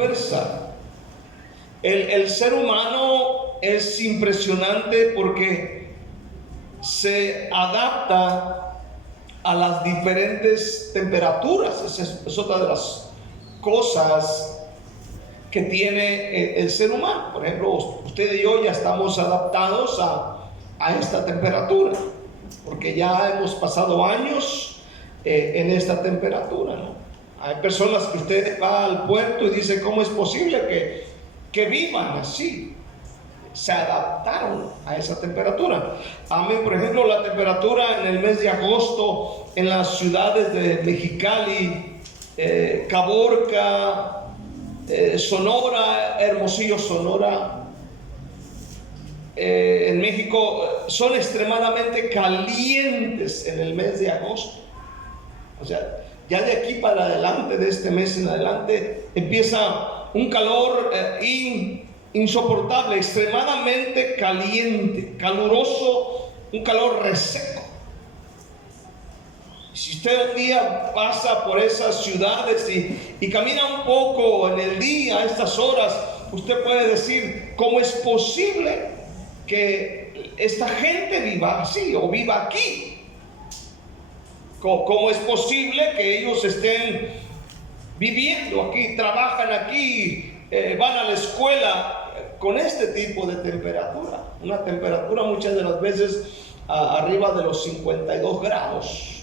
fuerza. El ser humano es impresionante porque se adapta a las diferentes temperaturas. Esa es otra de las cosas que tiene el ser humano. Por ejemplo, usted y yo ya estamos adaptados a esta temperatura, porque ya hemos pasado años en esta temperatura, ¿no? Hay personas que usted va al puerto y dice, ¿cómo es posible que vivan así? Se adaptaron a esa temperatura. Amén. Por ejemplo, la temperatura en el mes de agosto en las ciudades de Mexicali, Caborca, Sonora, Hermosillo, Sonora, en México, son extremadamente calientes en el mes de agosto. O sea, ya de aquí para adelante, de este mes en adelante, empieza un calor insoportable, extremadamente caliente, caluroso, un calor reseco. Si usted un día pasa por esas ciudades y camina un poco en el día, a estas horas, usted puede decir, ¿cómo es posible que esta gente viva así o viva aquí? ¿Cómo es posible que ellos estén viviendo aquí, trabajan aquí, van a la escuela con este tipo de temperatura? Una temperatura muchas de las veces arriba de los 52 grados.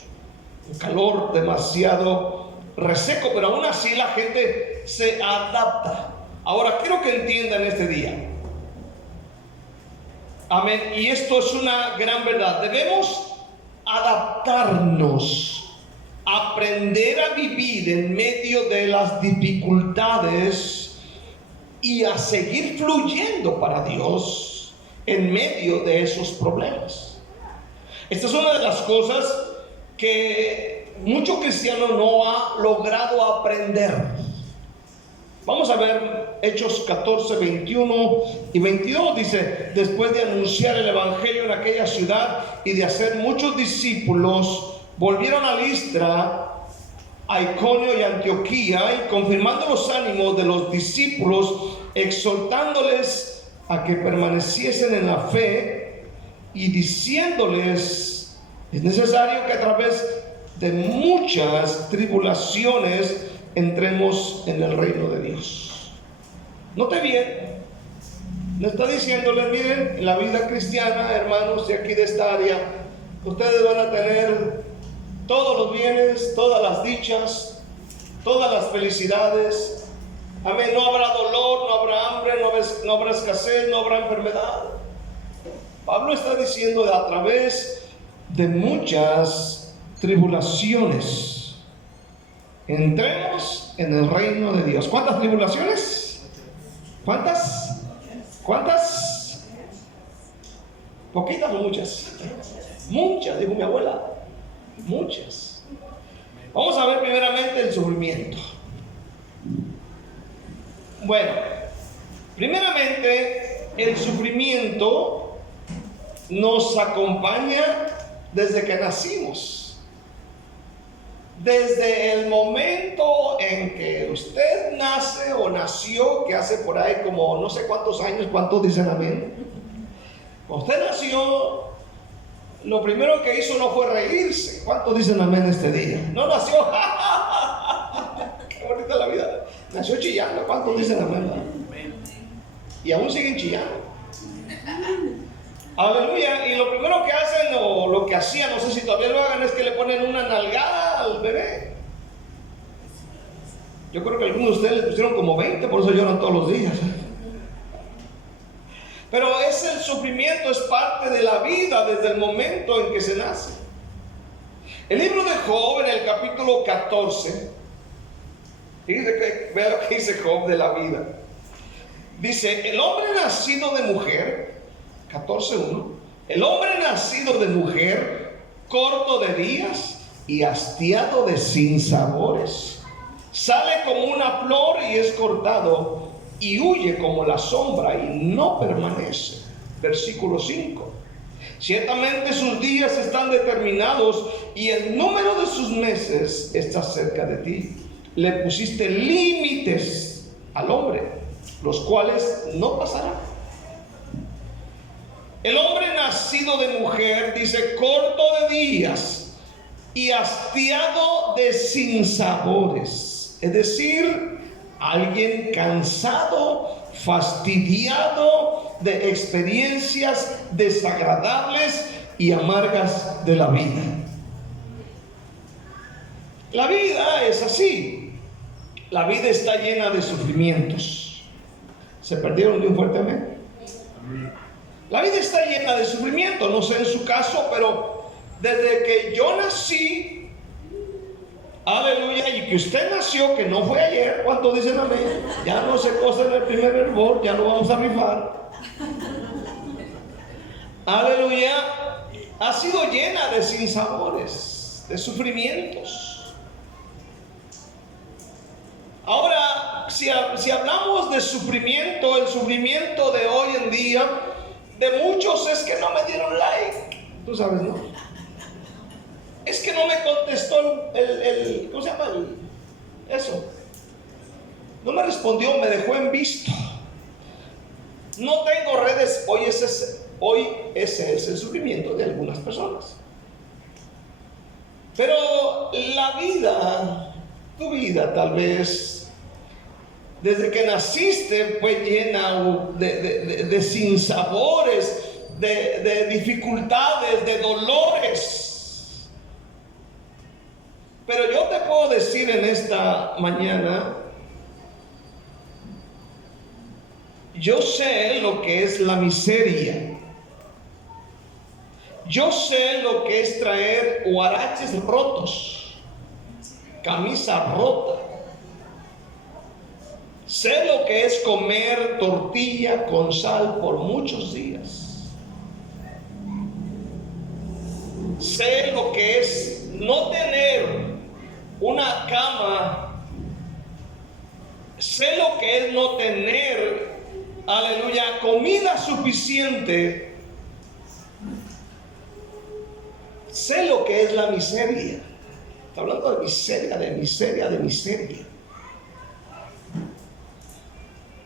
Un calor demasiado reseco, pero aún así la gente se adapta. Ahora, quiero que entiendan este día. Amén. Y esto es una gran verdad. Debemos adaptarnos, aprender a vivir en medio de las dificultades y a seguir fluyendo para Dios en medio de esos problemas. Esta es una de las cosas que mucho cristiano no ha logrado aprender. Vamos a ver Hechos 14, 21 y 22. Dice, después de anunciar el evangelio en aquella ciudad y de hacer muchos discípulos, volvieron a Listra, a Iconio y Antioquía, y confirmando los ánimos de los discípulos, exhortándoles a que permaneciesen en la fe y diciéndoles, es necesario que a través de muchas tribulaciones entremos en el reino de Dios. Note bien, no está diciéndoles, miren, en la vida cristiana, hermanos de aquí de esta área, ustedes van a tener todos los bienes, todas las dichas, todas las felicidades. Amén. No habrá dolor, no habrá hambre, no habrá escasez, no habrá enfermedad. Pablo está diciendo de a través de muchas tribulaciones entremos en el reino de Dios. ¿Cuántas tribulaciones? ¿Cuántas? ¿Cuántas? ¿Poquitas o muchas? Muchas, dijo mi abuela. Muchas. Vamos a ver primeramente el sufrimiento. Bueno, primeramente el sufrimiento nos acompaña desde que nacimos. Desde el momento en que usted nace o nació, que hace por ahí como no sé cuántos años, ¿cuántos dicen amén? Cuando usted nació, lo primero que hizo no fue reírse. ¿Cuántos dicen amén este día? No nació, qué bonita la vida. Nació chillando. ¿Cuántos dicen amén? Y aún siguen chillando. Aleluya. Y lo primero que hacen, o lo que hacían, no sé si todavía lo hagan, es que le ponen una nalgada al bebé. Yo creo que algunos de ustedes le pusieron como 20, por eso lloran todos los días. Pero el sufrimiento es parte de la vida desde el momento en que se nace. El libro de Job, en el capítulo 14, vea lo que dice Job de la vida. Dice, el hombre nacido de mujer, 14:1, el hombre nacido de mujer, corto de días y hastiado de sinsabores, sale como una flor y es cortado, y huye como la sombra y no permanece. Versículo 5. Ciertamente sus días están determinados y el número de sus meses está cerca de ti. Le pusiste límites al hombre, los cuales no pasarán. El hombre nacido de mujer, dice, corto de días y hastiado de sinsabores. Es decir, alguien cansado, fastidiado de experiencias desagradables y amargas de la vida. La vida es así. La vida está llena de sufrimientos. ¿Se perdieron de un fuerte amén? La vida está llena de sufrimiento. No sé en su caso, pero desde que yo nací, aleluya, y que usted nació, que no fue ayer, ¿cuántos dicen amén? Ya no se cosa en el primer hervor, ya lo vamos a rifar. Aleluya, ha sido llena de sinsabores, de sufrimientos. Ahora, si hablamos de sufrimiento, el sufrimiento de hoy en día, de muchos es que no me dieron like. Tú sabes, ¿no? Es que no me contestó el ¿cómo se llama? Eso. No me respondió, me dejó en visto. No tengo redes. Hoy ese es el sufrimiento de algunas personas. Pero la vida, tu vida tal vez, desde que naciste, fue llena de sinsabores, de dificultades, de dolores. Pero yo te puedo decir en esta mañana, yo sé lo que es la miseria. Yo sé lo que es traer huaraches rotos, camisa rota. Sé lo que es comer tortilla con sal por muchos días. Sé lo que es no tener una cama. Sé lo que es no tener, aleluya, comida suficiente. Sé lo que es la miseria. Está hablando de miseria, de miseria, de miseria.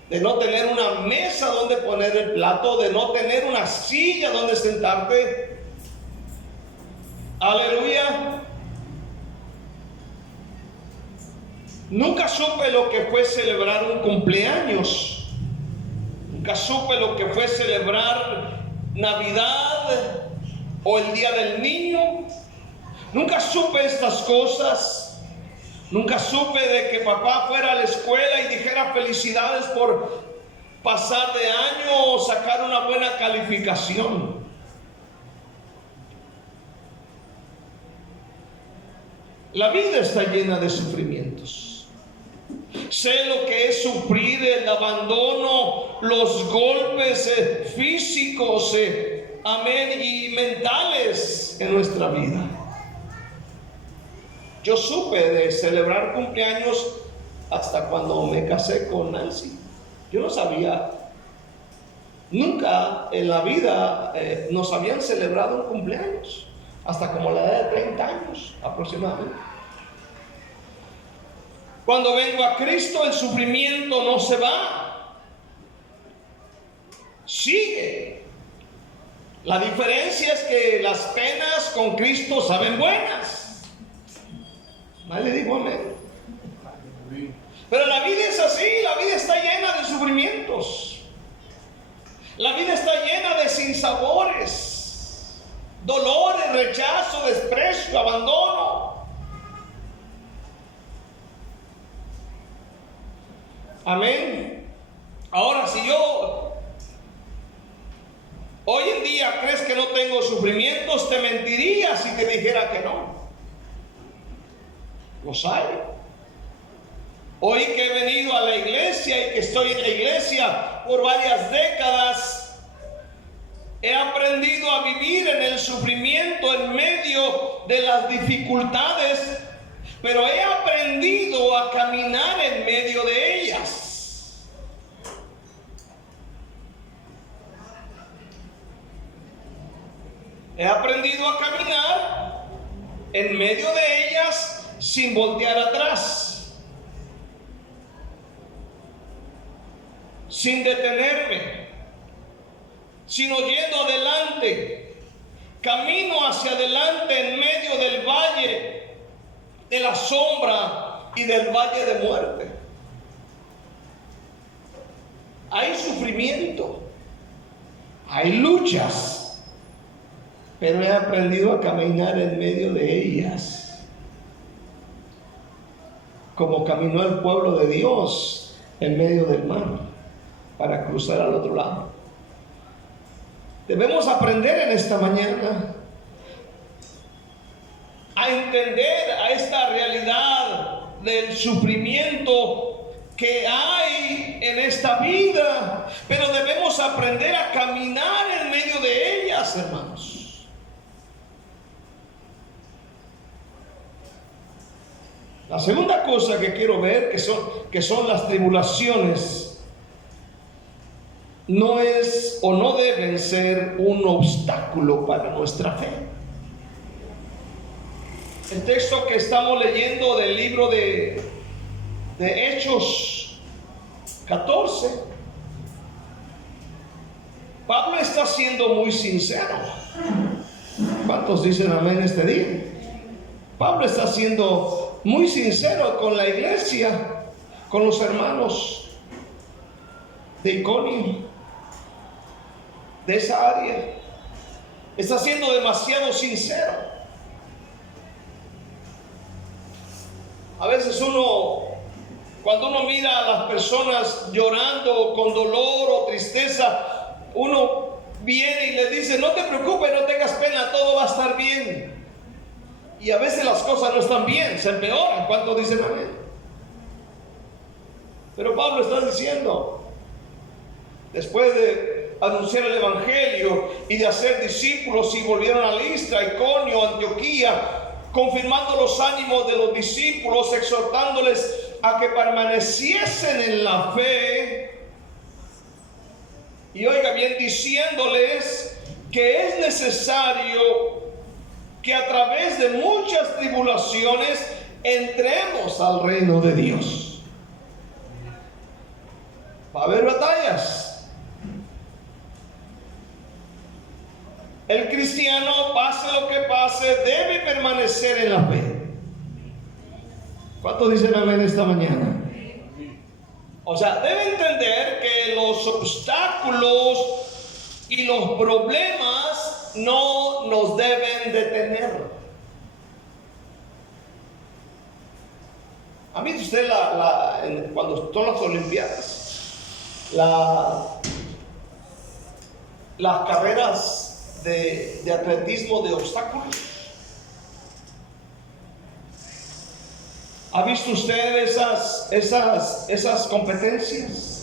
De no tener una mesa donde poner el plato, de no tener una silla donde sentarte. Aleluya. Nunca supe lo que fue celebrar un cumpleaños. Nunca supe lo que fue celebrar Navidad o el Día del Niño. Nunca supe estas cosas. Nunca supe de que papá fuera a la escuela y dijera felicidades por pasar de año o sacar una buena calificación. La vida está llena de sufrimientos. Sé lo que es sufrir el abandono, los golpes físicos, amén, y mentales en nuestra vida. Yo supe de celebrar cumpleaños hasta cuando me casé con Nancy. Yo no sabía, nunca en la vida nos habían celebrado un cumpleaños, hasta como la edad de 30 años aproximadamente. Cuando vengo a Cristo, el sufrimiento no se va, sigue. La diferencia es que las penas con Cristo saben buenas. Nadie dijo amén. Pero la vida es así, la vida está llena de sufrimientos. La vida está llena de sinsabores, dolores, rechazo, desprecio, abandono. Amén. Ahora, si yo hoy en día crees que no tengo sufrimientos, te mentiría si te dijera que no. Los hay. Hoy que he venido a la iglesia y que estoy en la iglesia por varias décadas, he aprendido a vivir en el sufrimiento en medio de las dificultades, pero he aprendido a caminar en medio de ellas. He aprendido a caminar en medio de ellas sin voltear atrás. sin detenerme, sino yendo adelante. Camino hacia adelante en medio del valle de la sombra y del valle de muerte. Hay sufrimiento, hay luchas, pero he aprendido a caminar en medio de ellas, como caminó el pueblo de Dios en medio del mar para cruzar al otro lado. Debemos aprender en esta mañana a entender a esta realidad del sufrimiento que hay en esta vida, pero debemos aprender a caminar en medio de ellas, hermanos. La segunda cosa que quiero ver que son las tribulaciones, no es o no deben ser un obstáculo para nuestra fe. El texto que estamos leyendo del libro de Hechos 14, Pablo está siendo muy sincero. ¿Cuántos dicen amén este día? Pablo está siendo muy sincero con la iglesia, con los hermanos de Iconio, de esa área. Está siendo demasiado sincero. A veces cuando uno mira a las personas llorando con dolor o tristeza, uno viene y le dice: no te preocupes, no tengas pena, todo va a estar bien. Y a veces las cosas no están bien, se empeoran. ¿Cuántos dicen amén? Pero Pablo está diciendo, después de anunciar el evangelio y de hacer discípulos, y volvieron a Listra, Iconio, Antioquía, confirmando los ánimos de los discípulos, exhortándoles a que permaneciesen en la fe, y oiga bien, diciéndoles que es necesario que a través de muchas tribulaciones entremos al reino de Dios. Va a haber batallas. El cristiano, pase lo que pase, debe permanecer en la fe. ¿Cuántos dicen amén esta mañana? O sea, debe entender que los obstáculos y los problemas no nos deben detener. ¿Ha visto usted cuando son las Olimpiadas? Las carreras de atletismo de obstáculos. ¿Ha visto usted esas competencias?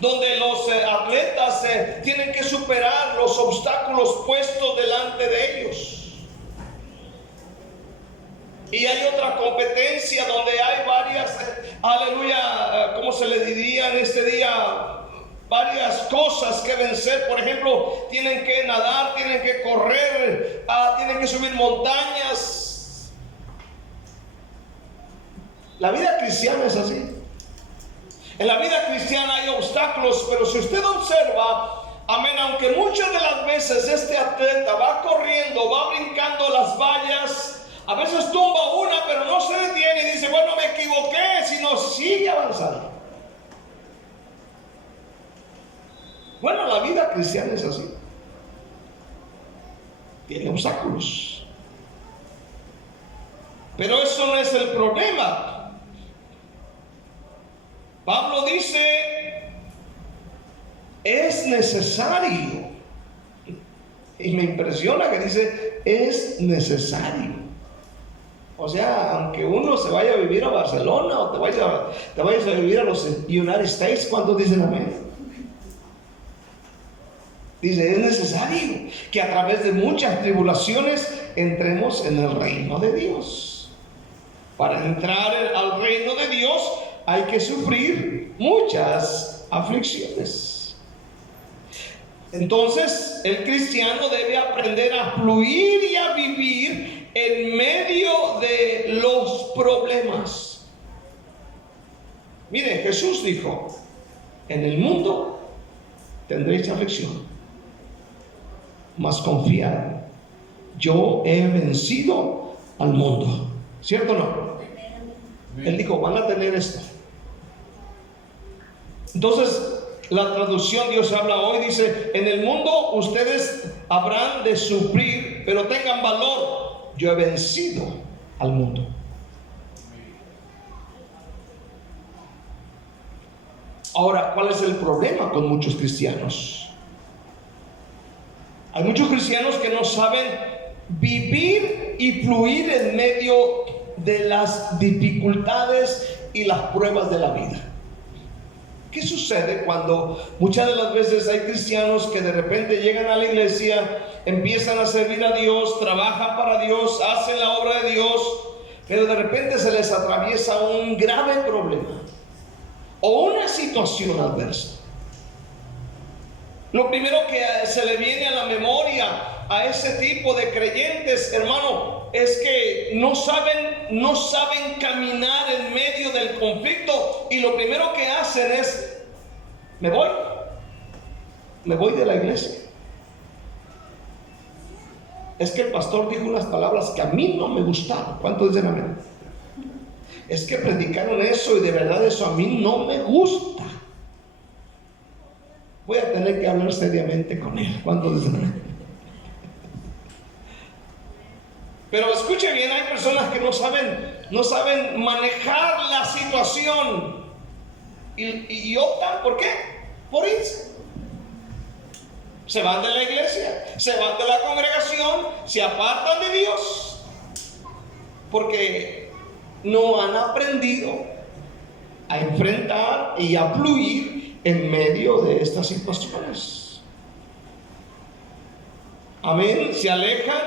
Donde los atletas tienen que superar los obstáculos puestos delante de ellos. Y hay otra competencia donde hay varias, aleluya, ¿cómo se le diría en este día? Varias cosas que vencer. Por ejemplo, tienen que nadar, tienen que correr, tienen que subir montañas. La vida cristiana es así. En la vida cristiana hay obstáculos, pero si usted observa, amén, aunque muchas de las veces este atleta va corriendo, va brincando las vallas, a veces tumba una, pero no se detiene y dice: bueno, me equivoqué, sino sigue avanzando. Bueno, la vida cristiana es así. Tiene obstáculos. Pero eso no es el problema. Pablo dice: es necesario. Y me impresiona que dice: es necesario. O sea, aunque uno se vaya a vivir a Barcelona o te vayas a vivir a los United States, ¿cuántos dicen amén? Dice: es necesario que a través de muchas tribulaciones entremos en el reino de Dios. Para entrar al reino de Dios hay que sufrir muchas aflicciones. Entonces, el cristiano debe aprender a fluir y a vivir en medio de los problemas. Mire, Jesús dijo En el mundo tendréis aflicción, mas confiad, yo he vencido al mundo. ¿Cierto o no? Él dijo, van a tener esto. Entonces, la traducción Dios habla hoy dice, en el mundo ustedes habrán de sufrir, pero tengan valor, yo he vencido al mundo. Ahora, ¿cuál es el problema con muchos cristianos? Hay muchos cristianos que no saben vivir y fluir en medio de las dificultades y las pruebas de la vida. ¿Qué sucede cuando muchas de las veces hay cristianos que de repente llegan a la iglesia, empiezan a servir a Dios, trabajan para Dios, hacen la obra de Dios, pero de repente se les atraviesa un grave problema o una situación adversa? Lo primero que se le viene a la memoria a ese tipo de creyentes, hermano, es que no saben caminar en medio del conflicto, y lo primero que hacen es, me voy de la iglesia. Es que el pastor dijo unas palabras que a mí no me gustaron. ¿Cuántos dicen amén? Es que predicaron eso y de verdad eso a mí no me gusta. Voy a tener que hablar seriamente con él. ¿Cuántos dicen amén? Pero escuche bien, hay personas que no saben manejar la situación y optan, ¿por qué? Por irse. Se van de la iglesia, se van de la congregación, se apartan de Dios, porque no han aprendido a enfrentar y a fluir en medio de estas situaciones. Amén. Se alejan,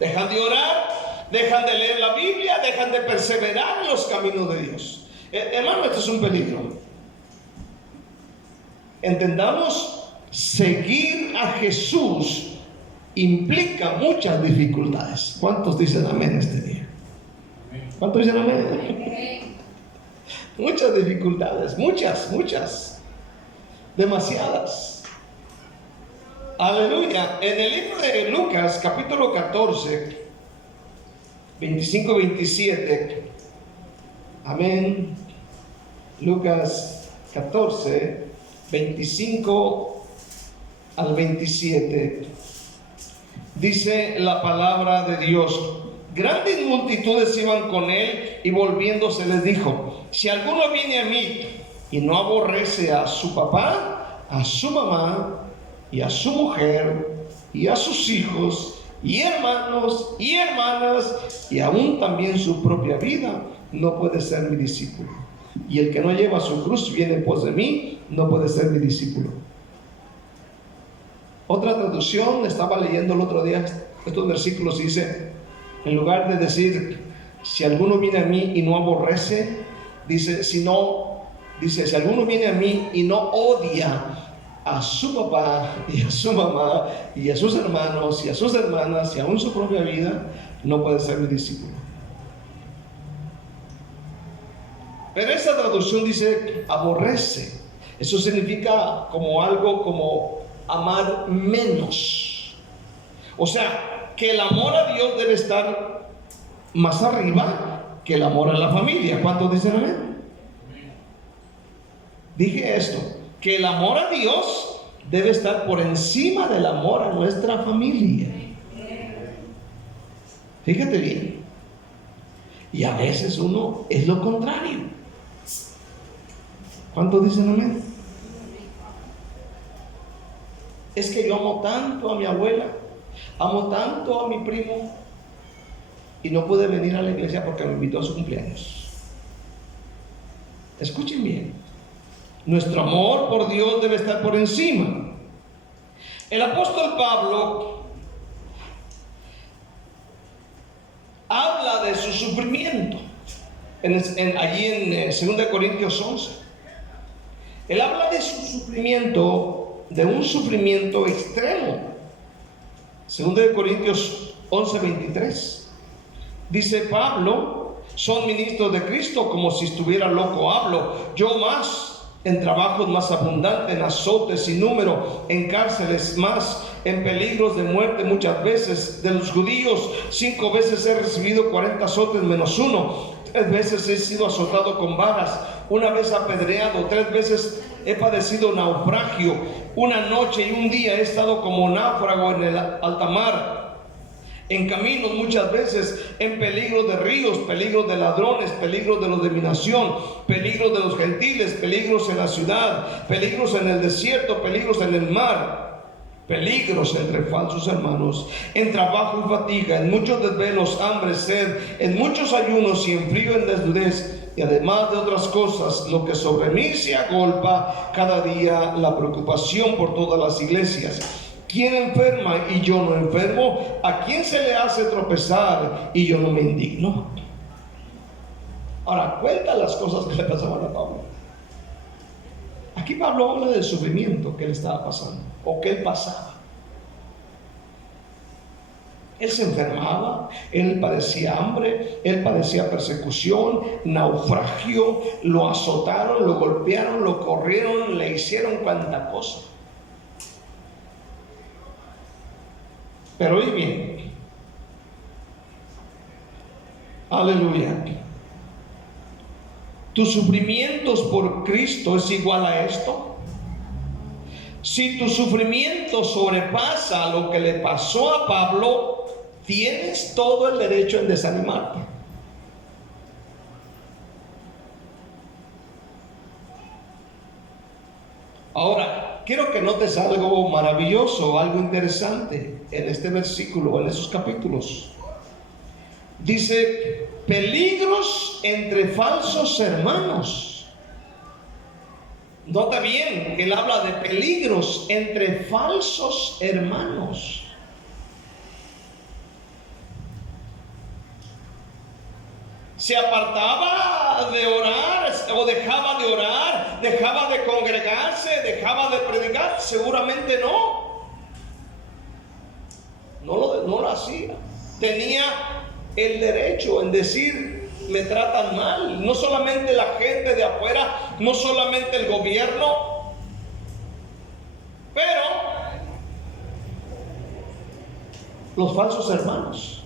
dejan de orar, dejan de leer la Biblia, dejan de perseverar en los caminos de Dios. Hermano, esto es un peligro. Entendamos, seguir a Jesús implica muchas dificultades. ¿Cuántos dicen amén este día? ¿Cuántos dicen amén? Muchas dificultades, muchas, demasiadas. Aleluya. En el libro de Lucas, capítulo 14, 25-27. Amén. Lucas 14, 25 al 27. Dice la palabra de Dios: grandes multitudes iban con él, y volviéndose les dijo: si alguno viene a mí y no aborrece a su papá, a su mamá, y a su mujer, y a sus hijos, y hermanos, y hermanas, y aún también su propia vida, no puede ser mi discípulo. Y el que no lleva su cruz viene en pos de mí, no puede ser mi discípulo. Otra traducción, estaba leyendo el otro día estos versículos, y dice, en lugar de decir, si alguno viene a mí y no aborrece, dice, si alguno viene a mí y no odia a su papá y a su mamá y a sus hermanos y a sus hermanas y aún su propia vida, no puede ser mi discípulo. Pero esta traducción dice aborrece. Eso significa como algo como amar menos. O sea, que el amor a Dios debe estar más arriba que el amor a la familia. ¿Cuántos dicen amén? Dije esto, que el amor a Dios debe estar por encima del amor a nuestra familia. Fíjate bien. Y a veces uno es lo contrario. ¿Cuántos dicen amén? Es que yo amo tanto a mi abuela, amo tanto a mi primo, y no pude venir a la iglesia porque me invitó a su cumpleaños. Escuchen bien. Nuestro amor por Dios debe estar por encima. El apóstol Pablo habla de su sufrimiento allí en 2 Corintios 11. Él habla de su sufrimiento, de un sufrimiento extremo. 2 Corintios 11, 23. Dice Pablo: son ministros de Cristo, como si estuviera loco hablo. Yo más, en trabajos más abundantes, en azotes sin número, en cárceles más, en peligros de muerte muchas veces. De los judíos 5 veces he recibido 40 azotes menos uno. 3 veces he sido azotado con varas, 1 vez apedreado, 3 veces he padecido naufragio. 1 noche y 1 día he estado como náufrago en el alta mar. En caminos muchas veces, en peligros de ríos, peligros de ladrones, peligros de los de mi nación, peligros de los gentiles, peligros en la ciudad, peligros en el desierto, peligros en el mar, peligros entre falsos hermanos, en trabajo y fatiga, en muchos desvelos, hambre, sed, en muchos ayunos y en frío, en desnudez, y además de otras cosas, lo que sobre mí se agolpa cada día, la preocupación por todas las iglesias. ¿Quién enferma y yo no enfermo? ¿A quién se le hace tropezar y yo no me indigno? Ahora, cuenta las cosas que le pasaban a Pablo. Aquí Pablo habla del sufrimiento que él estaba pasando, o que él pasaba. Él se enfermaba, él padecía hambre, él padecía persecución, naufragio, lo azotaron, lo golpearon, lo corrieron, le hicieron cuanta cosa. Pero oye bien, aleluya, tus sufrimientos por Cristo es igual a esto. Si tu sufrimiento sobrepasa lo que le pasó a Pablo, tienes todo el derecho en desanimarte. Ahora, quiero que notes algo maravilloso, algo interesante en este versículo, en esos capítulos. Dice, peligros entre falsos hermanos. Nota bien que él habla de peligros entre falsos hermanos. Se apartaba de orar o dejaba de orar, dejaba de congregarse, dejaba de predicar. Seguramente no lo hacía. Tenía el derecho en decir, me tratan mal. No solamente la gente de afuera, no solamente el gobierno, pero los falsos hermanos.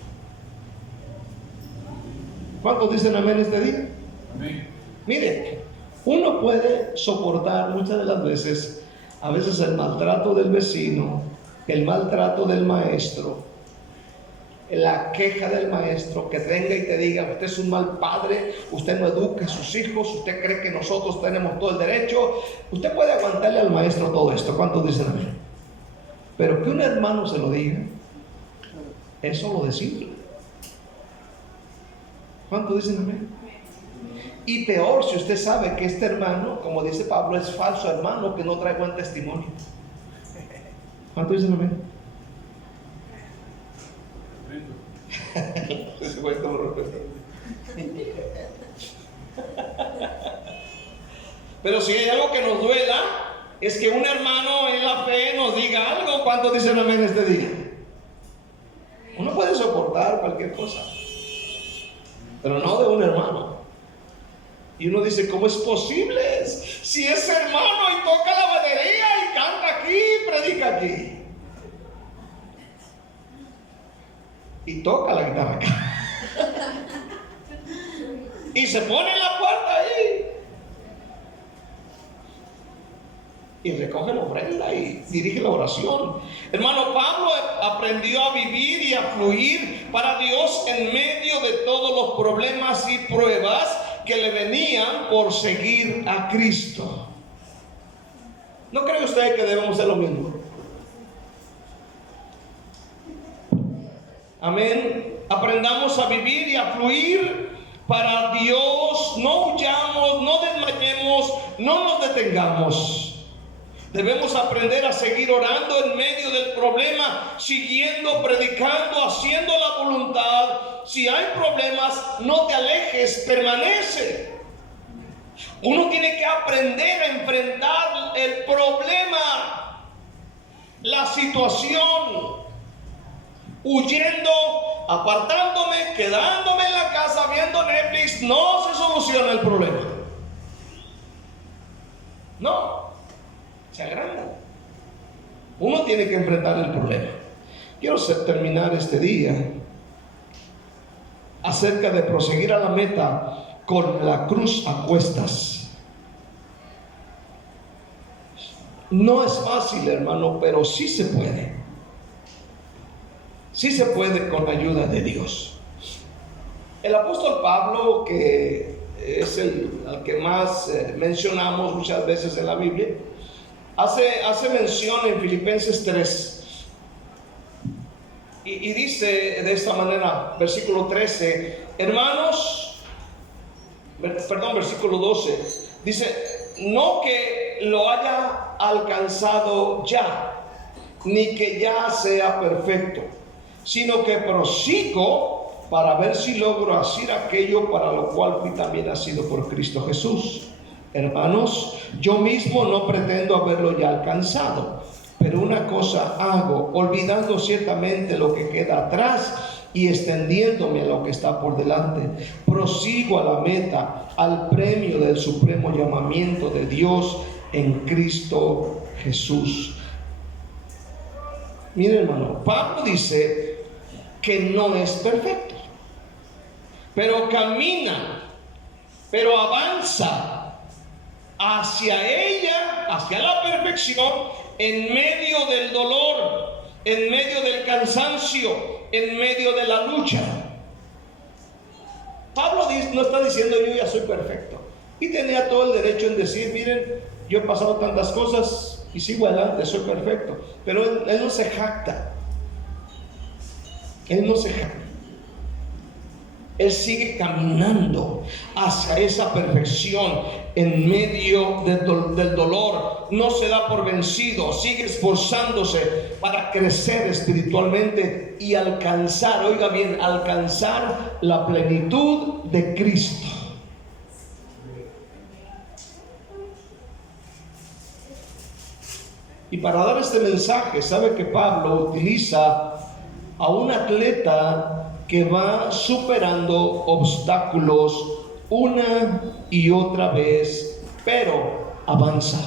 ¿Cuántos dicen amén este día? Amén. Mire, uno puede soportar muchas de las veces, a veces el maltrato del vecino, el maltrato del maestro, la queja del maestro, que venga y te diga, usted es un mal padre, usted no educa a sus hijos, usted cree que nosotros tenemos todo el derecho. Usted puede aguantarle al maestro todo esto. ¿Cuántos dicen amén? Pero que un hermano se lo diga, eso lo decide. ¿Cuántos dicen amén? Y peor si usted sabe que este hermano, como dice Pablo, es falso hermano, que no trae buen testimonio. ¿Cuántos dicen amén? Pero si hay algo que nos duela, es que un hermano en la fe nos diga algo. ¿Cuántos dicen amén este día? Uno puede soportar cualquier cosa, pero no de un hermano. Y uno dice, ¿cómo es posible? Si es hermano y toca la batería y canta aquí, predica aquí y toca la guitarra acá y se pone en la puerta ahí y recoge la ofrenda y dirige la oración. Hermano, Pablo aprendió a vivir y a fluir para Dios en medio de todos los problemas y pruebas que le venían por seguir a Cristo. ¿No cree usted que debemos hacer lo mismo? Amén. Aprendamos a vivir y a fluir para Dios. No huyamos, no desmayemos, no nos detengamos. Debemos aprender a seguir orando en medio del problema, siguiendo, predicando, haciendo la voluntad. Si hay problemas, no te alejes, permanece. Uno tiene que aprender a enfrentar el problema, la situación, huyendo, apartándome, quedándome en la casa viendo Netflix. No se soluciona el problema. No, se agranda. Uno tiene que enfrentar el problema. Quiero terminar este día acerca de proseguir a la meta con la cruz a cuestas. No es fácil, hermano, pero sí se puede. Sí se puede con la ayuda de Dios. El apóstol Pablo, que es el que más mencionamos muchas veces en la Biblia, hace mención en Filipenses 3 y dice de esta manera, versículo 13, hermanos, versículo 12, dice, no que lo haya alcanzado ya, ni que ya sea perfecto, sino que prosigo para ver si logro hacer aquello para lo cual fui también nacido por Cristo Jesús. Hermanos, yo mismo no pretendo haberlo ya alcanzado, pero una cosa hago, olvidando ciertamente lo que queda atrás y extendiéndome a lo que está por delante. Prosigo a la meta, al premio del supremo llamamiento de Dios en Cristo Jesús. Mire, hermano, Pablo dice que no es perfecto, pero camina, pero avanza hacia ella, hacia la perfección, en medio del dolor, en medio del cansancio, en medio de la lucha. Pablo no está diciendo yo ya soy perfecto, y tenía todo el derecho en decir, miren, yo he pasado tantas cosas y sigo adelante, soy perfecto, pero él no se jacta. Él no se jacta. Él sigue caminando hacia esa perfección en medio del dolor. No se da por vencido, sigue esforzándose para crecer espiritualmente y alcanzar, oiga bien, alcanzar la plenitud de Cristo. Y para dar este mensaje, sabe que Pablo utiliza a un atleta que va superando obstáculos una y otra vez, pero avanza.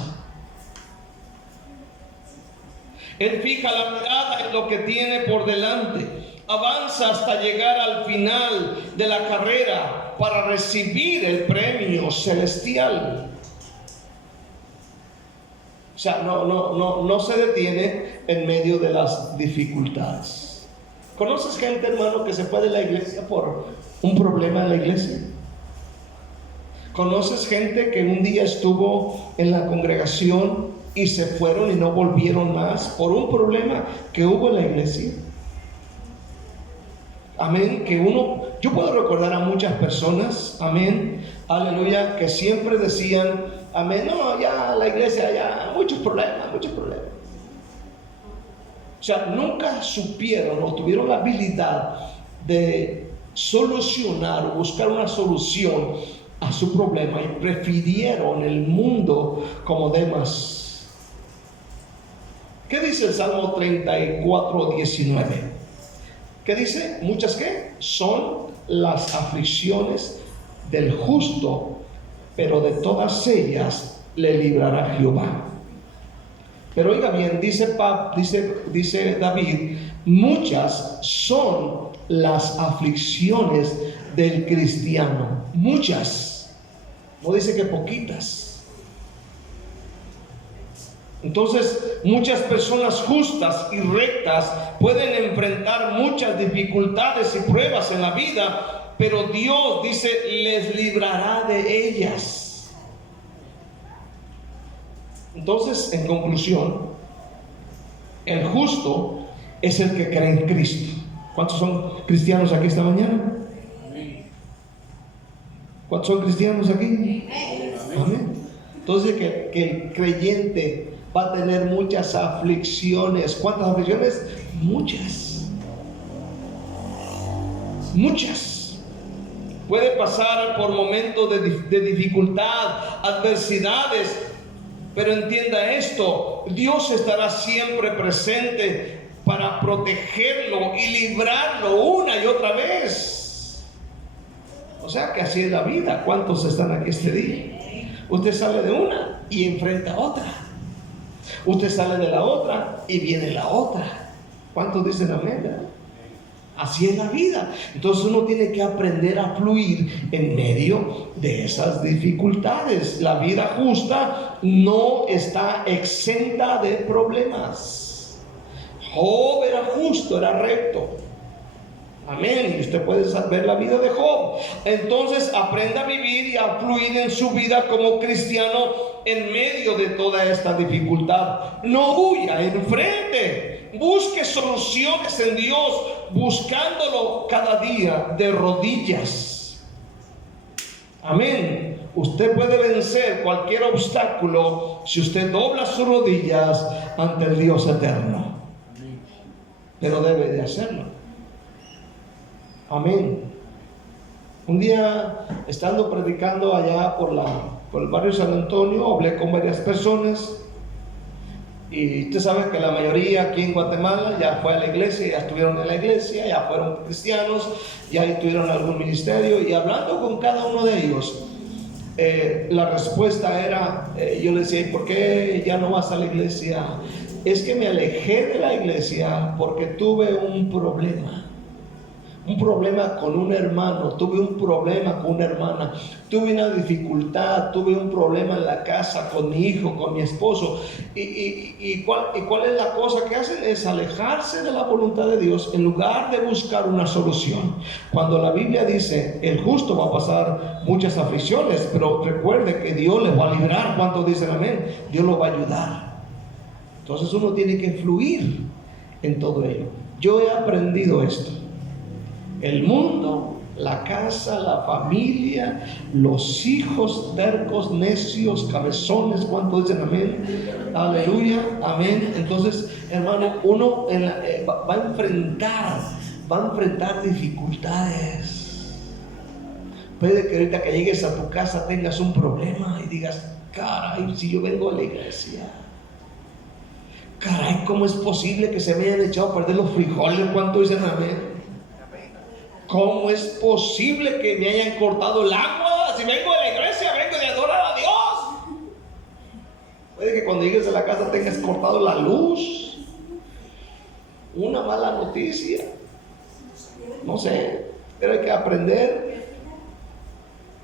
Él fija la mirada en lo que tiene por delante, avanza hasta llegar al final de la carrera para recibir el premio celestial. O sea, no se detiene en medio de las dificultades. ¿Conoces gente, hermano, que se fue de la iglesia por un problema en la iglesia? ¿Conoces gente que un día estuvo en la congregación y se fueron y no volvieron más por un problema que hubo en la iglesia? Amén, yo puedo recordar a muchas personas, amén, aleluya, que siempre decían, amén, no, ya la iglesia, ya, muchos problemas. O sea, nunca supieron o tuvieron la habilidad de solucionar o buscar una solución a su problema y prefirieron el mundo como demás. ¿Qué dice el Salmo 34:19? ¿Qué dice? Muchas ¿qué? Son las aflicciones del justo, pero de todas ellas le librará Jehová. Pero oiga bien, dice David, muchas son las aflicciones del cristiano. Muchas. No dice que poquitas. Entonces, muchas personas justas y rectas pueden enfrentar muchas dificultades y pruebas en la vida, pero Dios dice, les librará de ellas. Entonces, en conclusión, el justo es el que cree en Cristo. ¿Cuántos son cristianos aquí esta mañana? ¿Cuántos son cristianos aquí? Amén. Entonces, que el creyente va a tener muchas aflicciones. ¿Cuántas aflicciones? Muchas. Puede pasar por momentos de dificultad, adversidades. Pero entienda esto, Dios estará siempre presente para protegerlo y librarlo una y otra vez. O sea que así es la vida. ¿Cuántos están aquí este día? Usted sale de una y enfrenta otra. Usted sale de la otra y viene la otra. ¿Cuántos dicen amén, verdad? Así es la vida. Entonces uno tiene que aprender a fluir en medio de esas dificultades. La vida justa no está exenta de problemas. Job era justo, era recto. Amén. Y usted puede ver la vida de Job. Entonces aprenda a vivir y a fluir en su vida como cristiano en medio de toda esta dificultad. No huya, enfrente. Busque soluciones en Dios, buscándolo cada día de rodillas. Amén. Usted puede vencer cualquier obstáculo si usted dobla sus rodillas ante el Dios eterno. Pero debe de hacerlo. Amén. Un día, estando predicando allá por el barrio San Antonio, hablé con varias personas. Y usted sabe que la mayoría aquí en Guatemala ya fue a la iglesia, ya estuvieron en la iglesia, ya fueron cristianos, ya tuvieron algún ministerio. Y hablando con cada uno de ellos, la respuesta era, yo le decía: ¿y por qué ya no vas a la iglesia? Es que me alejé de la iglesia porque tuve un problema con un hermano, tuve un problema con una hermana, tuve una dificultad, tuve un problema en la casa con mi hijo, con mi esposo. ¿Y cuál es la cosa que hacen? Es alejarse de la voluntad de Dios en lugar de buscar una solución. Cuando la Biblia dice: el justo va a pasar muchas aflicciones, pero recuerde que Dios le va a librar. ¿Cuántos dicen amén? Dios lo va a ayudar. Entonces uno tiene que fluir en todo ello. Yo he aprendido esto. El mundo, la casa, la familia, los hijos tercos, necios, cabezones. ¿Cuántos dicen amén? Aleluya, amén. Entonces, hermano, uno va a enfrentar dificultades. Puede que ahorita que llegues a tu casa tengas un problema y digas: caray, si yo vengo a la iglesia, caray, ¿cómo es posible que se me hayan echado a perder los frijoles? ¿Cuántos dicen amén? ¿Cómo es posible que me hayan cortado el agua? Si vengo de la iglesia, vengo de adorar a Dios. Puede que cuando llegues a la casa tengas cortado la luz. Una mala noticia. No sé, pero hay que aprender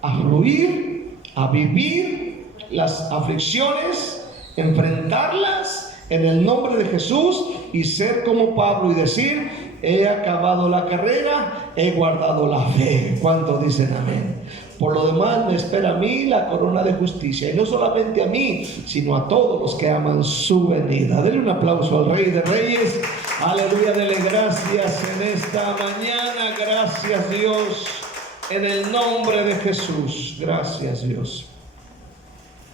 a fluir, a vivir las aflicciones, enfrentarlas en el nombre de Jesús y ser como Pablo y decir: he acabado la carrera, he guardado la fe. ¿Cuántos dicen amén? Por lo demás me espera a mí la corona de justicia, y no solamente a mí, sino a todos los que aman su venida. Denle un aplauso al Rey de Reyes. Aleluya, dele gracias en esta mañana. Gracias, Dios, en el nombre de Jesús. Gracias, Dios.